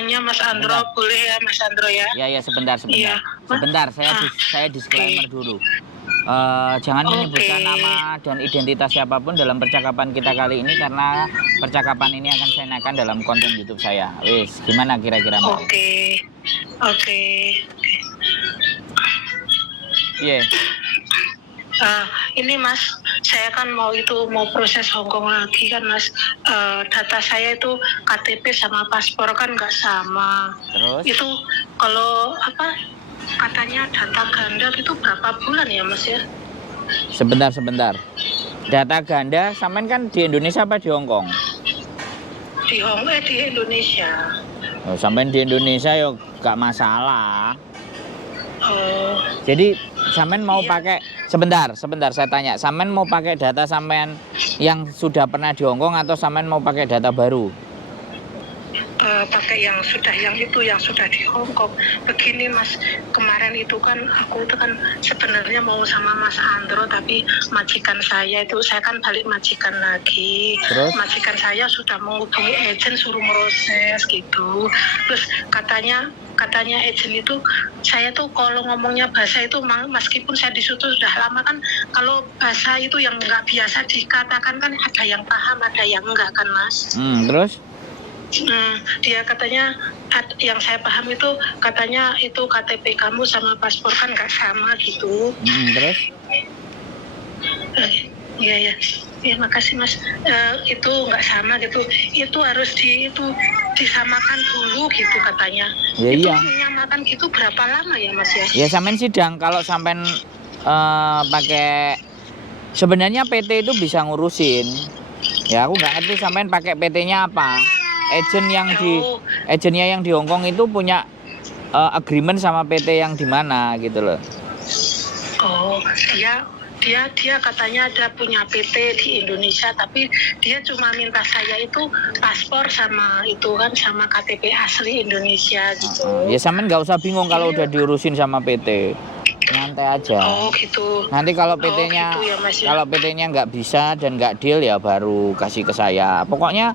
nanya Mas Andro, boleh ya Mas Andro ya? Ya, sebentar. Iya. Sebentar, saya disclaimer dulu. Jangan menyebutkan nama dan identitas siapapun dalam percakapan kita kali ini, karena percakapan ini akan saya naikkan dalam konten YouTube saya. Wis, gimana kira-kira Mbak? Oke. Iya. Ini Mas, saya kan mau proses Hongkong lagi kan Mas. Data saya itu KTP sama paspor kan nggak sama. Terus? Itu kalau katanya data ganda itu berapa bulan ya Mas ya? Sebentar. Data ganda sampean kan di Indonesia apa di Hongkong? Di Indonesia. Oh, sampean di Indonesia ya gak masalah. Jadi sampean mau pakai sebentar saya tanya, sampean mau pakai data sampean yang sudah pernah di Hongkong atau sampean mau pakai data baru? Pakai yang sudah di Hongkong. Begini Mas, kemarin itu kan aku itu kan sebenarnya mau sama Mas Andro, tapi majikan saya kan balik majikan lagi. Terus? Majikan saya sudah menghubungi agent suruh proses gitu. Terus katanya agent itu, saya tuh kalau ngomongnya bahasa itu meskipun saya di situ sudah lama kan, kalau bahasa itu yang nggak biasa dikatakan kan ada yang paham ada yang enggak kan Mas. Terus? Dia katanya yang saya paham itu katanya itu KTP kamu sama paspor kan nggak sama gitu. Terus? Iya makasih Mas. Itu nggak sama gitu. Itu harus disamakan dulu gitu katanya. Iya. Menyamakan gitu berapa lama ya Mas ya? Ya sampean sidang kalau sampean pakai, sebenarnya PT itu bisa ngurusin. Ya aku nggak ngerti sampean pakai PT-nya apa. Agennya yang di Hongkong itu punya agreement sama PT yang di mana gitu loh. Oh, dia katanya ada punya PT di Indonesia, tapi dia cuma minta saya itu paspor sama sama KTP asli Indonesia gitu. Ya sampean nggak usah bingung kalau udah diurusin sama PT. Nyantai aja. Oh gitu. Nanti kalau PT-nya gitu ya, Mas, ya? Kalau PT-nya nggak bisa dan nggak deal ya baru kasih ke saya. Pokoknya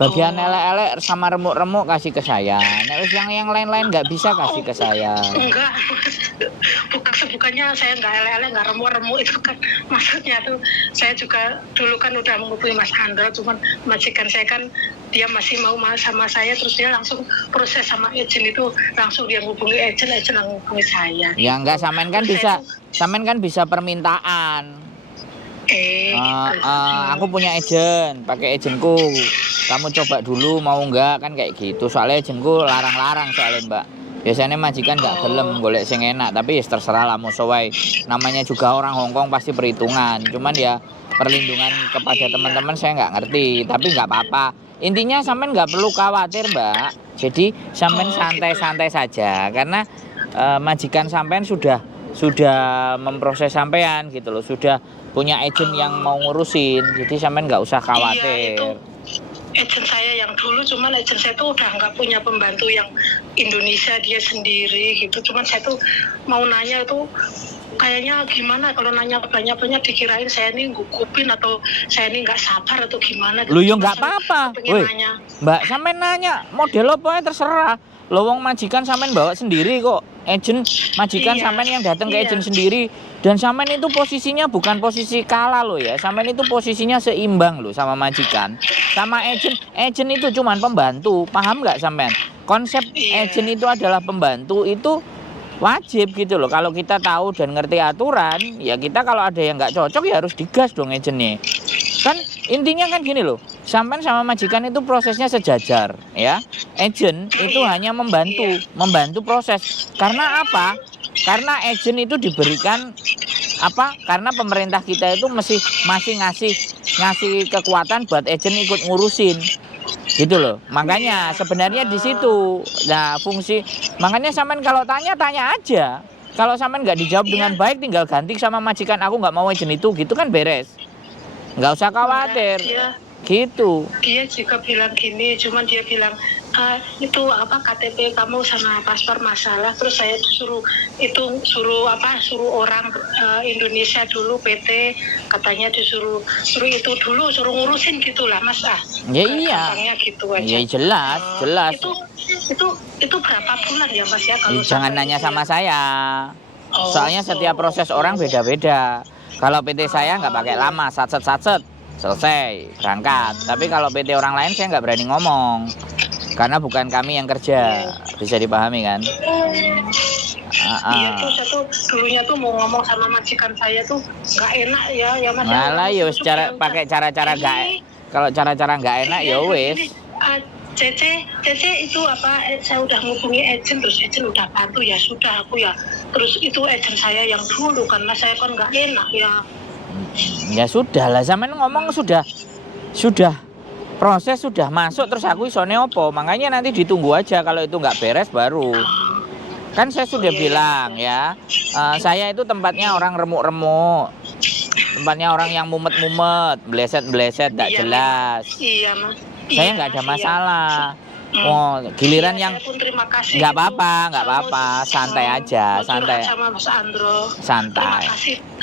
bagian elek-elek sama remuk-remuk kasih ke saya. Nah, yang lain-lain nggak bisa kasih ke saya. Enggak, bukannya saya nggak elek-elek, nggak remuk-remuk itu kan. Maksudnya tuh saya juga dulu kan udah menghubungi Mas Andro, cuman majikan saya kan dia masih mau sama saya, terus dia langsung proses sama agent itu, langsung dia menghubungi agent yang menghubungi saya. Ya enggak, sampean kan bisa permintaan. Aku punya agent, pakai agentku. Kamu coba dulu mau enggak, kan kayak gitu. Soalnya agentku larang-larang soalnya Mbak. Biasanya majikan enggak gelem golek sing enak, tapi ya terserah lah mau soai. Namanya juga orang Hongkong pasti perhitungan. Cuman ya perlindungan kepada teman-teman saya enggak ngerti, tapi enggak apa-apa. Intinya sampean enggak perlu khawatir Mbak. Jadi sampean santai-santai saja, karena majikan sampean sudah memproses sampean gitu loh, sudah punya agent yang mau ngurusin, jadi sampean nggak usah khawatir. Iya, itu agent saya yang dulu, cuman agent saya tuh udah nggak punya pembantu yang Indonesia, dia sendiri gitu. Cuman saya tuh mau nanya itu kayaknya gimana kalau nanya banyak-banyak dikirain saya ini gugupin atau saya ini nggak sabar atau gimana gitu. Lu ya nggak apa-apa, Mbak, sampean nanya model apa ya terserah. Lowong majikan sampean bawa sendiri kok. Agent majikan sampean yang datang ke agent sendiri, dan sampean itu posisinya bukan posisi kalah loh ya. Sampean itu posisinya seimbang loh sama majikan. Sama agent itu cuman pembantu. Paham nggak sampean? Konsep agent itu adalah pembantu, itu wajib gitu loh. Kalau kita tahu dan ngerti aturan, ya kita kalau ada yang nggak cocok ya harus digas dong agentnya. Kan intinya kan gini loh, sampean sama majikan itu prosesnya sejajar ya. Agent itu hanya membantu proses. Karena apa? Karena agent itu diberikan karena pemerintah kita itu masih ngasih kekuatan buat agent ikut ngurusin gitu loh. Makanya sebenarnya di situ fungsi. Makanya sampean kalau tanya aja. Kalau sampean nggak dijawab dengan baik, tinggal ganti sama majikan, aku nggak mau agent itu, gitu kan beres. Nggak usah khawatir gitu. Dia juga bilang gini, cuman dia bilang itu KTP kamu sama paspor masalah. Terus saya suruh orang Indonesia dulu PT, katanya suruh itu dulu, suruh ngurusin gitulah Mas. Ya iya. Gampangnya gitu aja. Ya jelas. Itu berapa bulan ya Mas ya kalau jangan nanya sama saya. Soalnya setiap proses orang beda-beda. Kalau PT saya nggak pakai lama, satset selesai berangkat. Tapi kalau PT orang lain saya nggak berani ngomong karena bukan kami yang kerja. Bisa dipahami kan? Iya tuh satu dulunya tuh mau ngomong sama majikan saya tuh nggak enak ya Mas. Malah ya pakai cara-cara nggak. Kalau cara-cara nggak enak ya wes. Cece itu saya udah ngubungi agent, terus agent udah bantu, ya sudah aku ya terus itu agent saya yang dulu karena saya kan nggak enak ya sudah lah, sampean ngomong sudah proses sudah masuk, terus aku isone opo, makanya nanti ditunggu aja, kalau itu nggak beres baru kan saya sudah bilang ya, saya itu tempatnya orang remuk-remuk, tempatnya orang yang mumet-mumet, bleset-bleset, tidak jelas. Iya Mas. Saya nggak ada masalah. Giliran yang nggak apa-apa, santai aja, santai. Sama Mas Andro. Santai.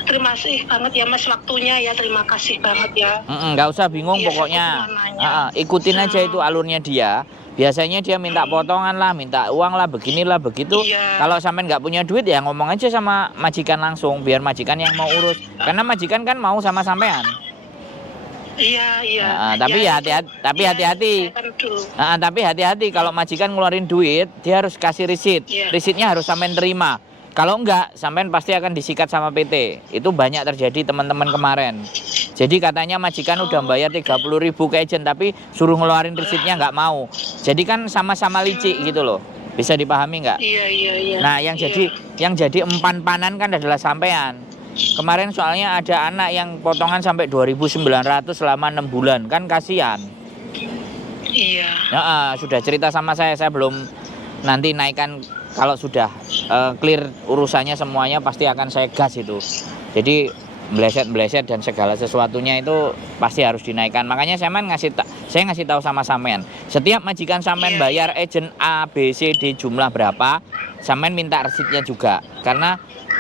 Terima kasih banget ya Mas waktunya ya, terima kasih banget ya. Nggak usah bingung pokoknya. Ikutin aja itu alurnya dia. Biasanya dia minta potongan lah, minta uang lah, beginilah begitu. Kalau sampean nggak punya duit ya ngomong aja sama majikan langsung, biar majikan yang mau urus. Karena majikan kan mau sama sampean. Iya. Tapi hati-hati. Tapi hati-hati kalau majikan ngeluarin duit, dia harus kasih risit. Risitnya harus sampean terima. Kalau enggak, sampean pasti akan disikat sama PT. Itu banyak terjadi teman-teman kemarin. Jadi katanya majikan udah bayar 30.000 ke agent, tapi suruh ngeluarin risitnya nggak mau. Jadi kan sama-sama licik gitu loh. Bisa dipahami nggak? Iya. Nah, yang jadi empan-panan kan adalah sampean. Kemarin soalnya ada anak yang potongan sampai 2.900 selama 6 bulan, kan kasihan. Iya. Sudah cerita sama saya belum nanti naikkan, kalau sudah clear urusannya semuanya pasti akan saya gas itu. Jadi bleset dan segala sesuatunya itu pasti harus dinaikkan. Makanya saya ngasih tahu sama sampean. Setiap majikan sampean bayar agent A, B, C, D jumlah berapa, sampean minta resitnya juga. Karena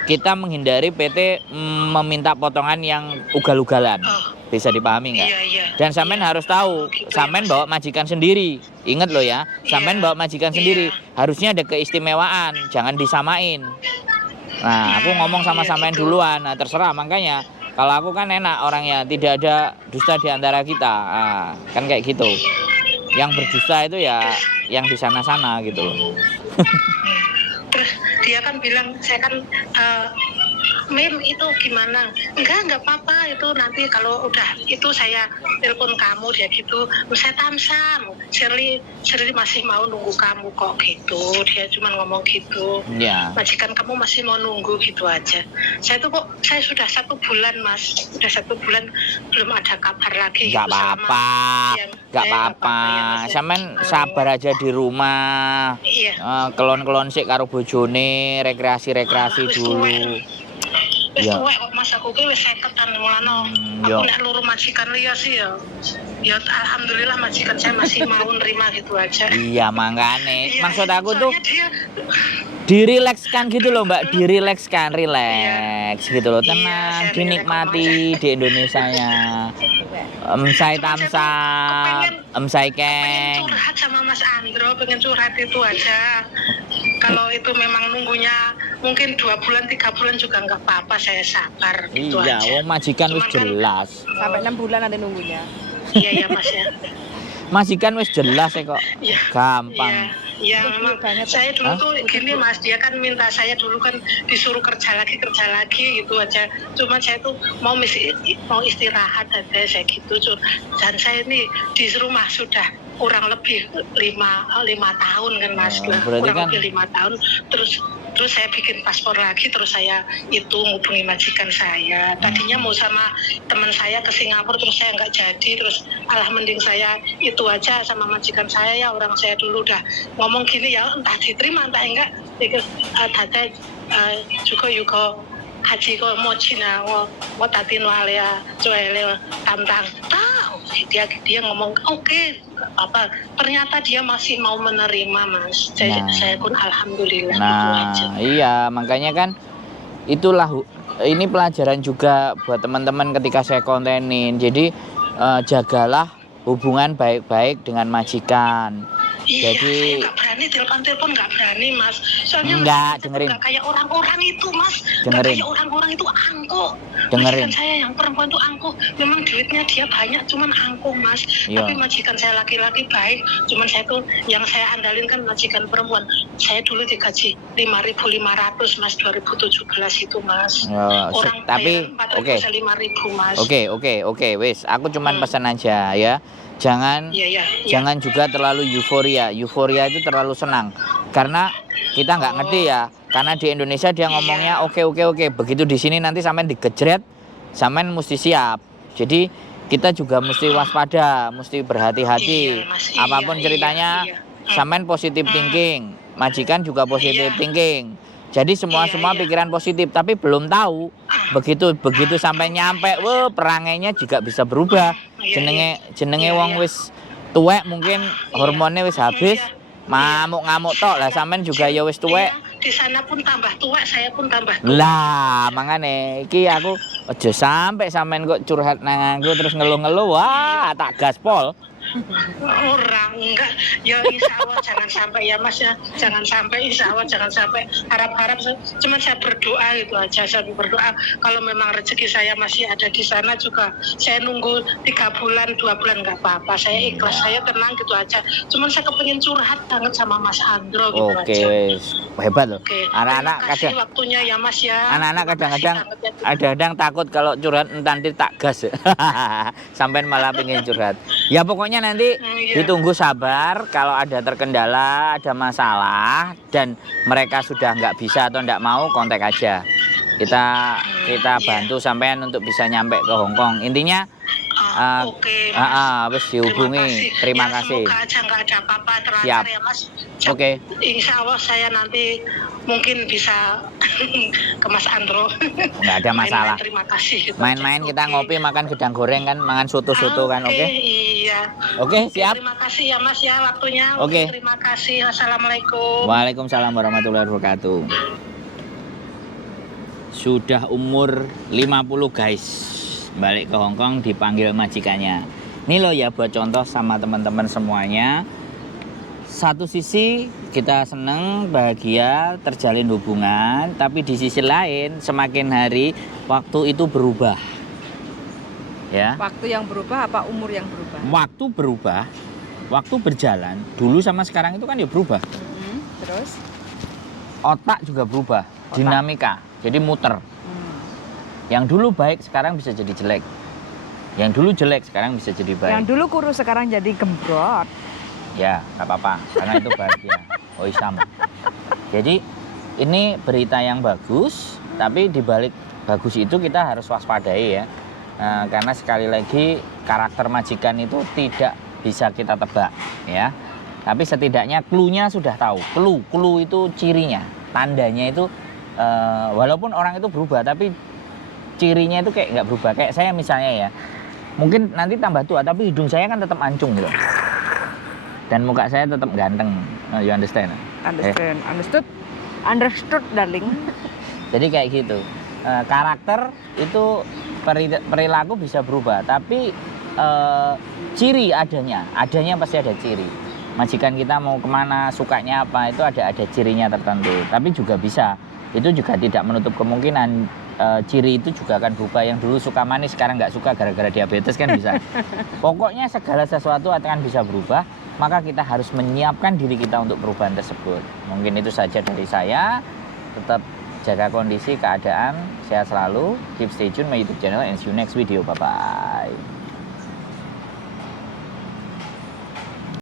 kita menghindari PT meminta potongan yang ugal-ugalan. Bisa dipahami nggak? Iya. Dan sampean harus tahu, sampean bawa majikan sendiri. Ingat loh ya, sampean bawa majikan sendiri. Harusnya ada keistimewaan, jangan disamain. Nah, aku ngomong sama sampean duluan. Nah, terserah, makanya kalau aku kan enak orangnya, tidak ada dusta di antara kita. Kan kayak gitu. Yang berdusta itu ya yang di sana-sana gitu loh. Terus dia kan bilang, saya kan Mem itu gimana? Enggak apa-apa, itu nanti kalau udah itu saya telepon kamu, dia gitu. Saya tamsam, Shirley masih mau nunggu kamu kok gitu. Dia cuma ngomong gitu. Majikan kamu masih mau nunggu gitu aja. Saya sudah 1 bulan Mas, udah 1 bulan belum ada kabar lagi. Gak apa-apa. Sampean sabar aja di rumah. Kelon-kelon sik karo bojone, rekreasi dulu. Wis tuwek kok Mas, aku ki wis 50-an mulane. Aku nek loro majikan liya sih ya alhamdulillah majikan saya masih mau nerima gitu aja. Iya, makane. Maksud aku tuh dirilekskan gitu loh Mbak, relax gitu loh, tenang, dinikmati di Indonesianya. Saya tamsam, saya pengen curhat sama Mas Andro, pengen curhat itu aja. Kalau itu memang nunggunya mungkin 2 bulan, 3 bulan juga nggak apa-apa, saya sabar gitu aja. Iya, majikan wis jelas. Sampai 6 bulan nanti nunggunya. Iya Mas ya. Majikan wis jelas ya kok. Gampang. Iya memang. Saya dulu tuh gini Mas, dia kan minta saya dulu kan disuruh kerja lagi gitu aja. Cuma saya tuh mau istirahat aja saya gitu. Dan saya ini di rumah sudah kurang lebih 5 tahun kan Mas. Kurang lebih 5 tahun. Terus saya bikin paspor lagi, terus saya itu ngubungi majikan saya. Tadinya mau sama teman saya ke Singapura, terus saya nggak jadi. Terus mending saya itu aja sama majikan saya ya, orang saya dulu udah ngomong gini ya, entah diterima entah enggak. Dada juga haji kok mau Cina, mau tadi nualia cuele tantang tahu. dia ngomong oke, apa ternyata dia masih mau menerima Mas. Saya pun alhamdulillah gitu aja. Iya makanya kan itulah ini pelajaran juga buat teman-teman ketika saya kontenin. Jadi jagalah hubungan baik-baik dengan majikan. Iya, Jadi saya nggak berani telepon nggak berani Mas. Soalnya dengerin. nggak kayak orang-orang itu Mas. Nggak Dengerin. kayak orang-orang itu angkuh. Dengerin. Majikan saya yang perempuan itu angkuh. Memang duitnya dia banyak, cuman angkuh Mas. Iya. Tapi majikan saya laki-laki baik. Cuman saya tuh yang saya andalin kan majikan perempuan. Saya dulu digaji 5.500 Mas 2017 itu Mas. Orang tapi oke. 5.000 Mas. Oke, wis. Aku cuman pesan aja ya. Jangan juga terlalu euforia. Euforia itu terlalu senang. Karena kita nggak ngerti ya. Karena di Indonesia dia ngomongnya oke. Begitu di sini nanti sampean digejret, sampean mesti siap. Jadi kita juga mesti waspada, mesti berhati-hati. Apapun ceritanya, sampean positive thinking. Majikan juga positive thinking. Jadi semua pikiran positif, tapi belum tahu begitu sampai nyampe, perangainya juga bisa berubah. Jenenge wong wis tuwek mungkin hormonnya wis habis, ngamuk tok lah sampean juga ya wis tuwek. Di sana pun tambah tuwek, saya pun tambah tuwek. Lah, mangane iki aku aja sampai sampean kok curhat nang aku terus ngeluh-ngeluh, wah tak gaspol. Orang enggak, ya insya Allah jangan sampai ya Mas ya, jangan sampai insya Allah jangan sampai, harap-harap cuma saya berdoa gitu aja, saya berdoa kalau memang rezeki saya masih ada di sana juga saya nunggu 3 bulan 2 bulan nggak apa-apa, saya ikhlas, saya tenang gitu aja, cuman saya kepengen curhat banget sama Mas Andro gitu aja. Hebat loh. Anak-anak kadang waktunya ya Mas ya. Anak-anak kadang-kadang takut kalau curhat nanti tak gas. Sampai malah pengen curhat. Ya pokoknya nanti ditunggu sabar kalau ada terkendala, ada masalah dan mereka sudah nggak bisa atau nggak mau, kontak aja. Kita bantu sampean untuk bisa nyampe ke Hong Kong. Intinya wis dihubungi. Terima kasih. Semoga aja nggak ada apa-apa terakhir Siap. ya Mas. Oke. Insya Allah saya nanti mungkin bisa ke Mas Andro. Nggak ada masalah. Terima kasih. Main-main kita ngopi, makan gedang goreng kan, mangan soto-soto kan, oke? Iya. Oke, siap. Terima kasih ya Mas ya waktunya. Oke. Terima kasih. Assalamualaikum. Waalaikumsalam warahmatullahi wabarakatuh. Sudah umur 50 guys. Balik ke Hong Kong dipanggil majikannya. Ini loh ya buat contoh sama teman-teman semuanya. Satu sisi kita seneng, bahagia, terjalin hubungan, tapi di sisi lain semakin hari waktu itu berubah. Ya. Waktu yang berubah apa umur yang berubah? Waktu berubah, waktu berjalan. Dulu sama sekarang itu kan ya berubah. Terus? Otak juga berubah, dinamika, jadi muter. Yang dulu baik sekarang bisa jadi jelek. Yang dulu jelek sekarang bisa jadi baik. Yang dulu kurus sekarang jadi gembrot. Ya, nggak apa-apa, karena itu bahagia. Oh Isam. Jadi ini berita yang bagus, tapi dibalik bagus itu kita harus waspadai ya. Karena sekali lagi karakter majikan itu tidak bisa kita tebak ya. Tapi setidaknya clue-nya sudah tahu. Clue itu cirinya, tandanya itu walaupun orang itu berubah, tapi cirinya itu kayak nggak berubah. Kayak saya misalnya ya, mungkin nanti tambah tua, tapi hidung saya kan tetap mancung gitu. Dan muka saya tetap ganteng. You understand? Understood, darling. Jadi kayak gitu. Karakter itu perilaku bisa berubah, tapi ciri adanya pasti ada ciri. Majikan kita mau kemana, sukanya apa, itu ada cirinya tertentu. Tapi juga bisa, itu juga tidak menutup kemungkinan ciri itu juga akan berubah. Yang dulu suka manis sekarang nggak suka gara-gara diabetes kan bisa. Pokoknya segala sesuatu akan bisa berubah, maka kita harus menyiapkan diri kita untuk perubahan tersebut. Mungkin itu saja dari saya. Tetap jaga kondisi, keadaan, sehat selalu. Keep stay tune my YouTube channel and see you next video. Bye bye.